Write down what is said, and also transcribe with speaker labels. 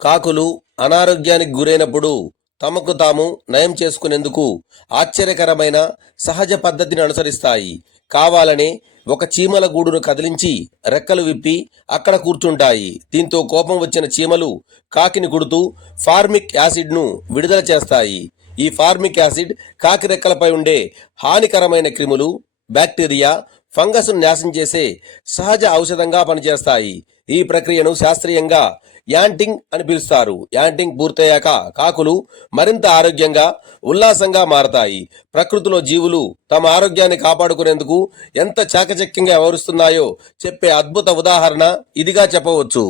Speaker 1: కాకులు అనారోగ్యానికి గురైనప్పుడు తమకు తాము నయం చేసుకునేందుకు ఆశ్చర్యకరమైన సహజ పద్ధతిని అనుసరిస్తాయి. కావాలనే ఒక చీమల గూడును కదిలించి రెక్కలు విప్పి అక్కడ కూర్చుంటాయి. దీంతో కోపం వచ్చిన చీమలు కాకిని కుడుతూ ఫార్మిక్ యాసిడ్ను విడుదల చేస్తాయి. ఈ ఫార్మిక్ యాసిడ్ కాకి రెక్కలపై ఉండే హానికరమైన క్రిములు బ్యాక్టీరియా ఫంగస్ను నాశనం చేసే సహజ ఔషధంగా పనిచేస్తాయి. ఈ ప్రక్రియను శాస్త్రీయంగా యాంటింగ్ అని పిలుస్తారు. యాంటింగ్ పూర్తయ్యాక కాకులు మరింత ఆరోగ్యంగా ఉల్లాసంగా మారతాయి. ప్రకృతిలో జీవులు తమ ఆరోగ్యాన్ని కాపాడుకునేందుకు ఎంత చాకచక్యంగా వ్యవహరిస్తున్నాయో చెప్పే అద్భుత ఉదాహరణ ఇదిగా చెప్పవచ్చు.